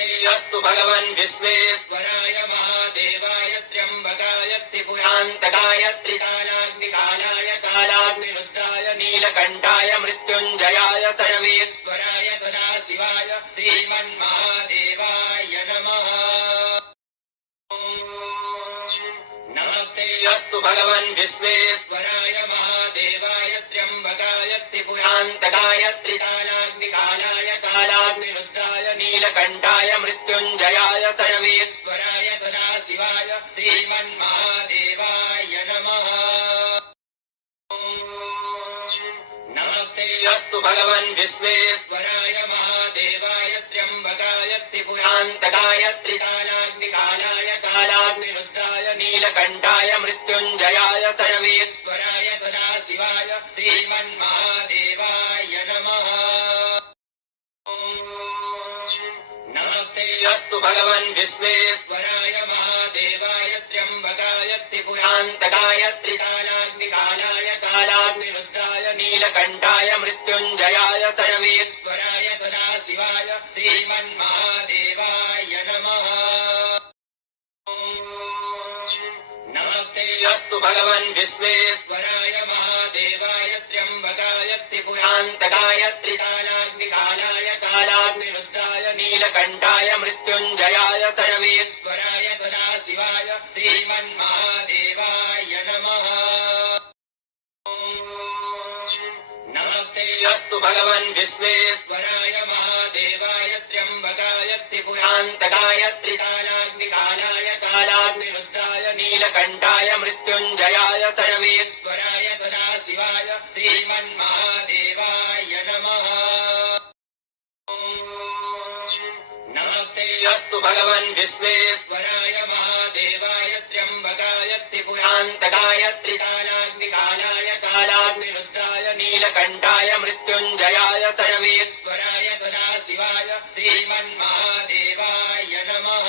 नमस्ते अस्तु भगवन् विश्वेश्वराय महादेवाय त्र्यम्बकाय त्रिपुरान्तकाय त्रिकालाग्निकालाय कालाग्निरुद्राय नीलकण्ठाय मृत्युञ्जयाय सर्वेश्वराय सदाशिवाय श्रीमन्महादेवाय नमः। नमस्ते अस्तु भगवन् विश्वेश्वराय महादेवाय त्र्यम्बकाय त्रिपुरान्तकाय त्रिकालाग्निकालाय कालाग्निरुद्राय नीलकण्ठाय मृत्युञ्जयाय सर्वेश्वराय सदाशिवाय श्रीमन्महादेवाय नमः। नमस्ते अस्तु भगवन् विश्वेश्वराय महादेवाय त्र्यम्बकाय त्रिपुरान्तकाय त्रिकालाग्निकालाय कालाग्निरुद्राय नीलकण्ठाय मृत्युञ्जयाय सर्वेश्वराय सदाशिवाय श्रीमन्महादेवाय नमः। नमस्ते अस्तु भगवन् विश्वेश्वराय महादेवाय त्र्यम्बकाय त्रिपुरान्तकाय त्रिकालाग्निकालाय कालाग्निरुद्राय नीलकण्ठाय मृत्युञ्जयाय सर्वेश्वराय सदाशिवाय श्रीमन्महादेवाय नमः। नमस्ते अस्तु भगवन् विश्वेश्वराय महादेवाय त्र्यम्बकाय त्रिपुरान्तकाय त्रिकालाग्निकालाय कालाग्निरुद्राय नीलकण्ठाय मृत्युञ्जयाय सर्वेश्वराय सदाशिवाय श्रीमन्महादेवाय नमः। नमस्ते अस्तु भगवन् विश्वेश्वराय महादेवाय त्र्यम्बकाय त्रिपुरान्तकाय त्रिकालाग्निकालाय कालाग्निरुद्राय नीलकण्ठाय मृत्युञ्जयाय सर्वेश्वराय सदाशिवाय श्रीमन्महादेवाय नमः। नमस्ते अस्तु भगवन् विश्वेश्वराय महादेवाय त्र्यम्बकाय त्रिपुरान्तकाय त्रिकालाग्निकालाय कालाग्निरुद्राय नीलकण्ठाय मृत्युञ्जयाय सर्वेश्वराय सदाशिवाय श्रीमन्महादेवाय नमः।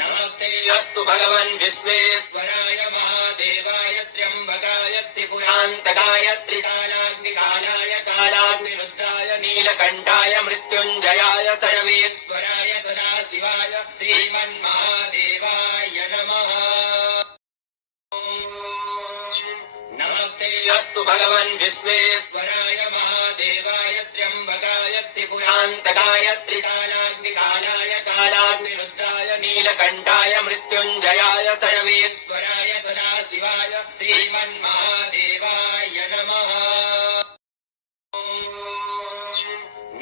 नमस्ते अस्तु भगवन् विश्वेश्वराय महादेवाय त्र्यम्बकाय त्रिपुरान्तकाय त्रिकालाग्निकालाय कालाग्निरुद्राय नीलकण्ठाय मृत्युञ्जयाय सर्वेश्वराय सदाशिवाय श्रीमन्महादेवाय नमः। नमस्ते अस्तु भगवन् विश्वेश्वराय महादेवाय त्र्यम्बकाय त्रिपुरान्तकाय त्रिकालाग्निकालाय कालाग्निरुद्राय नीलकण्ठाय मृत्युञ्जयाय सर्वेश्वराय सदाशिवाय श्रीमन्महादेवाय नमः।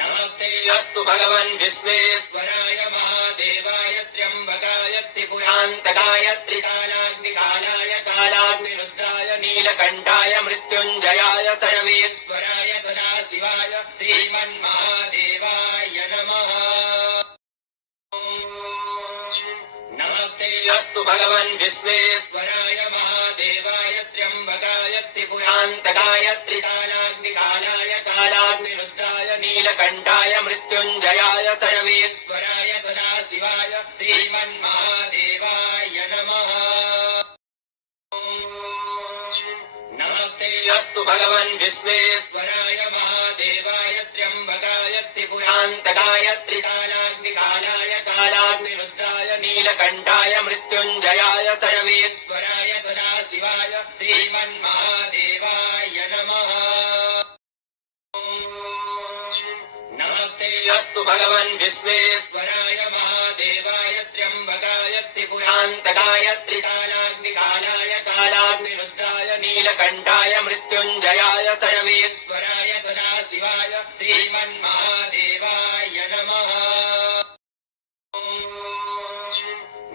नमस्ते अस्तु भगवन् विश्वेश्वराय महादेवाय त्र्यम्बकाय त्रिपुरान्तकाय त्रिकालाग्निकालाय कालाग्निरुद्राय नीलकण्ठाय मृत्युञ्जयाय सर्वेश्वराय सदाशिवाय श्रीमन्महादेवाय नमः। नमस्ते अस्तु भगवन् विश्वेश्वराय महादेवाय त्र्यम्बकाय त्रिपुरान्तकाय त्रिकालाग्निकालाय कालाग्निरुद्राय नीलकण्ठाय मृत्युञ्जयाय सर्वेश्वराय सदाशिवाय श्रीमन्महादेवाय नमः। नमस्ते अस्तु भगवन् विश्वेश्वराय महादेवाय त्र्यम्बकाय त्रिपुरान्तकाय त्रिकालाग्निकालाय कालाग्निरुद्राय नीलकण्ठाय मृत्युञ्जयाय सर्वेश्वराय सदाशिवाय श्रीमन्महादेवाय नमः। नमस्ते अस्तु भगवन् विश्वेश्वराय महादेवाय त्र्यम्बकाय त्रिपुरान्तकाय त्रिकालाग्निकालाय कालाग्निरुद्राय नीलकण्ठाय मृत्युञ्जयाय सर्वेश्वराय सदाशिवाय श्रीमन्महादेवाय नमः।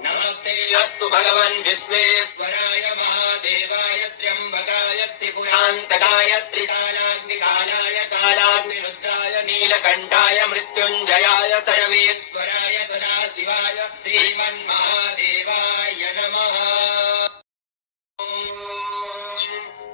नमस्ते अस्तु भगवन् विश्वेश्वराय महादेवाय त्र्यम्बकाय त्रिपुरान्तकाय त्रिकालाग्निकालाय कालाग्निरुद्राय नीलकण्ठाय मृत्युञ्जयाय सर्वेश्वराय सदाशिवाय श्रीमन्महादेवाय नमः।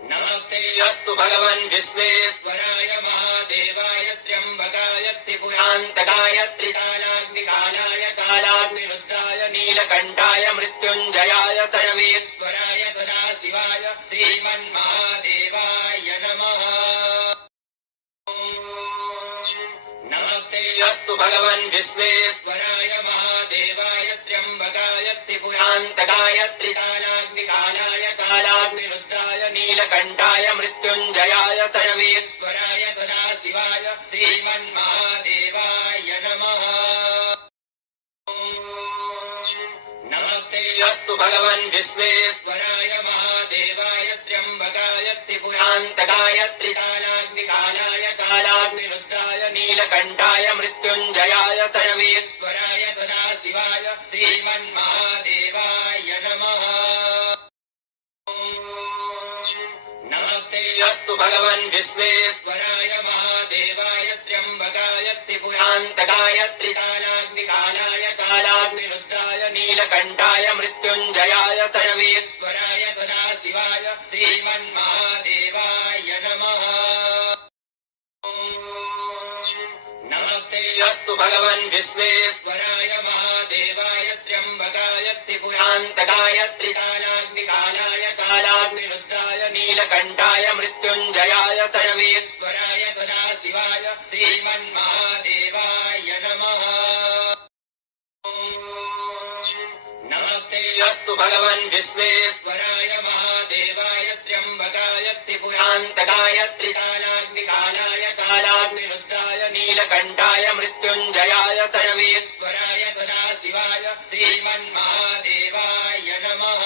नमस्ते अस्तु भगवन् विश्वेश्वराय महादेवाय त्र्यम्बकाय त्रिपुरान्तकाय त्रिकालाग्निकालाय कालाग्निरुद्राय नीलकण्ठाय मृत्युञ्जयाय सर्वेश्वराय सदाशिवाय श्रीमन्महादेवाय नमः। अस्तु भगवन् विश्वेश्वराय महादेवाय त्र्यम्बकाय त्रिपुरान्तकाय त्रिकालाग्निकालाय कालाग्निरुद्राय नीलकण्ठाय मृत्युञ्जयाय सर्वेश्वराय सदाशिवाय श्रीमन्महादेवाय नमः। नमस्ते अस्तु भगवन् विश्वेश्वराय महादेवाय त्र्यम्बकाय त्रिपुरान्तकाय त्रिकालाग्निकालाय कालाग्निरुद्राय नीलकण्ठाय मृत्युञ्जयाय सर्वेश्वराय सदाशिवाय श्रीमन्महादेवाय नमः। नमस्ते अस्तु भगवन् विश्वेश्वराय महादेवाय त्र्यम्बकाय त्रिपुरान्तकाय त्रिकालाग्निकालाय कालाग्निरुद्राय नीलकण्ठाय मृत्युञ्जयाय सर्वेश्वराय सदाशिवाय श्रीमन्महादेवाय नमः। नमस्ते अस्तु भगवन् विश्वेश्वराय महादेवाय त्र्यम्बकाय त्रिपुरान्तकाय त्रिकालाग्निकालाय कालाग्निरुद्राय नीलकण्ठाय मृत्युञ्जयाय सर्वेश्वराय सदाशिवाय श्रीमन्महादेवाय नमः। नमस्ते अस्तु भगवन् विश्वेश्वराय महादेवाय त्र्यम्बकाय त्रिपुरान्तकाय त्रिकालाग्निकालाय कालाग्निरुद्राय नीलकण्ठाय मृत्युञ्जयाय सर्वेश्वराय सदाशिवाय श्रीमन्महादेवाय नमः।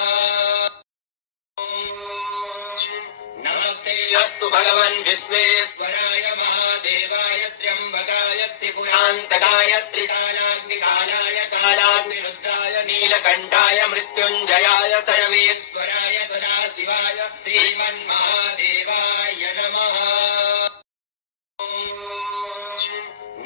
नमस्ते अस्तु भगवन् विश्वेश्वराय महादेवाय त्र्यम्बकाय त्रिपुरान्तकाय त्रिकालाग्निकालाय कालाग्निरुद्राय नीलकण्ठाय मृत्युञ्जयाय सर्वेश्वराय सदाशिवाय श्रीमन्महादेवाय नमः।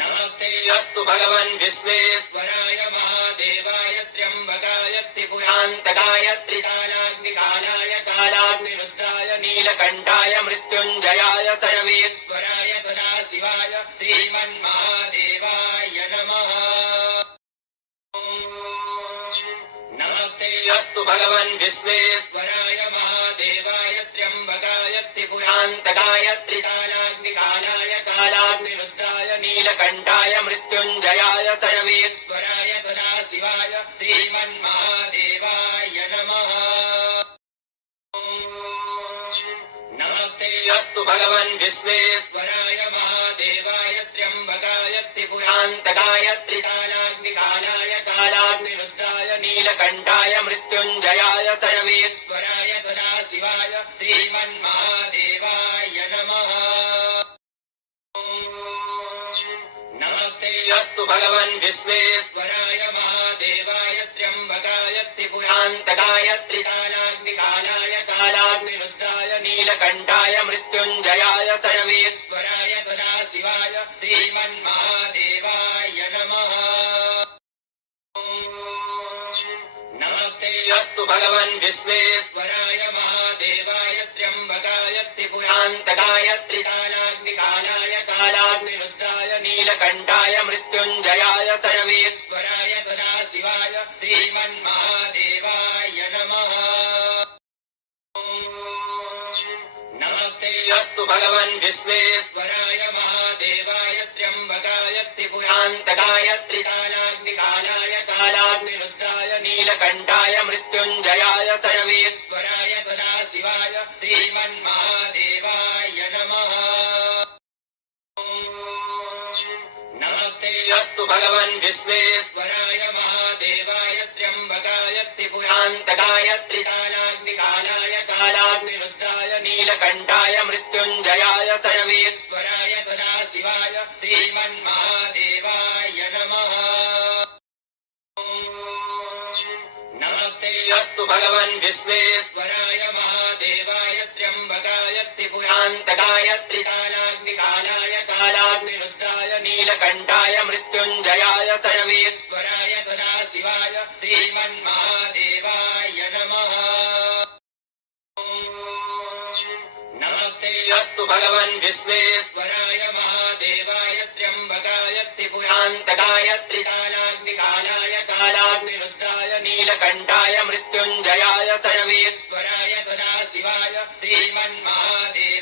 नमस्ते अस्तु भगवन् विश्वेश्वराय महादेवाय त्र्यम्बकाय त्रिपुरान्तकाय त्रिकालाग्निकालाय कालाग्निरुद्राय नीलकण्ठाय मृत्युञ्जयाय सर्वेश्वराय सदाशिवाय श्रीमन्महादेवाय नमः। नमस्ते अस्तु भगवन् विश्वेश्वराय महादेवाय त्र्यम्बकाय त्रिपुरान्तकाय त्रिकालाग्निकालाय कालाग्निरुद्राय नीलकण्ठाय मृत्युञ्जयाय सर्वेश्वराय सदाशिवाय श्रीमन्महादेवाय नमः। नमस्ते अस्तु भगवन् विश्वेश्वराय महादेवाय त्र्यम्बकाय त्रिपुरान्तकाय त्रिकालाग्निकालाय कालाग्निरुद्राय नीलकण्ठाय मृत्युञ्जयाय सर्वेश्वराय सदाशिवाय श्रीमन्महादेवाय नमः। नमस्ते अस्तु भगवन् विश्वेश्वराय महादेवाय त्र्यम्बकाय त्रिपुरान्तकाय त्रिकालाग्निकालाय कालाग्निरुद्राय नीलकण्ठाय मृत्युञ्जयाय सर्वेश्वराय सदाशिवाय श्रीमन्महादेवाय नमः। नमस्ते अस्तु भगवन् विश्वेश्वराय महादेवाय त्र्यम्बकाय त्रिपुरान्तकाय त्रिकालाग्निकालाय कालाग्निरुद्राय नीलकण्ठाय मृत्युञ्जयाय सर्वेश्वराय सदाशिवाय श्रीमन्महादेवाय नमः। नमस्ते अस्तु भगवन् विश्वेश्वराय महादेवाय त्र्यम्बकाय त्रिपुरान्तकाय त्रिकालाग्निकालाय कालाग्निरुद्राय नीलकण्ठाय मृत्युञ्जयाय सर्वेश्वराय सदाशिवाय श्रीमन्महादेवाय नमः। नमस्ते अस्तु भगवन् विश्वेश्वराय महादेवाय त्र्यम्बकाय त्रिपुरान्तकाय त्रिकालाग्निकालाय कालाग्निरुद्राय नीलकण्ठाय मृत्युञ्जयाय सर्वेश्वराय सदाशिवाय श्रीमन्महादेवाय नमः। नमस्ते अस्तु भगवन् विश्वेश्वराय महादेवाय त्र्यम्बकाय त्रिपुरान्तकाय त्रिकालाग्निकालाय कालाग्निरुद्राय नीलकण्ठाय मृत्युञ्जयाय सर्वेश्वराय सदाशिवाय श्रीमन्महादेवाय नमः। नमस्ते अस्तु भगवन् विश्वेश्वराय महादेवाय त्र्यम्बकाय त्रिपुरान्तकाय त्रिकालाग्निकालाय कालाग्निरुद्राय नीलकण्ठाय मृत्युञ्जयाय सर्वेश्वराय सदाशिवाय श्रीमन्महादेवाय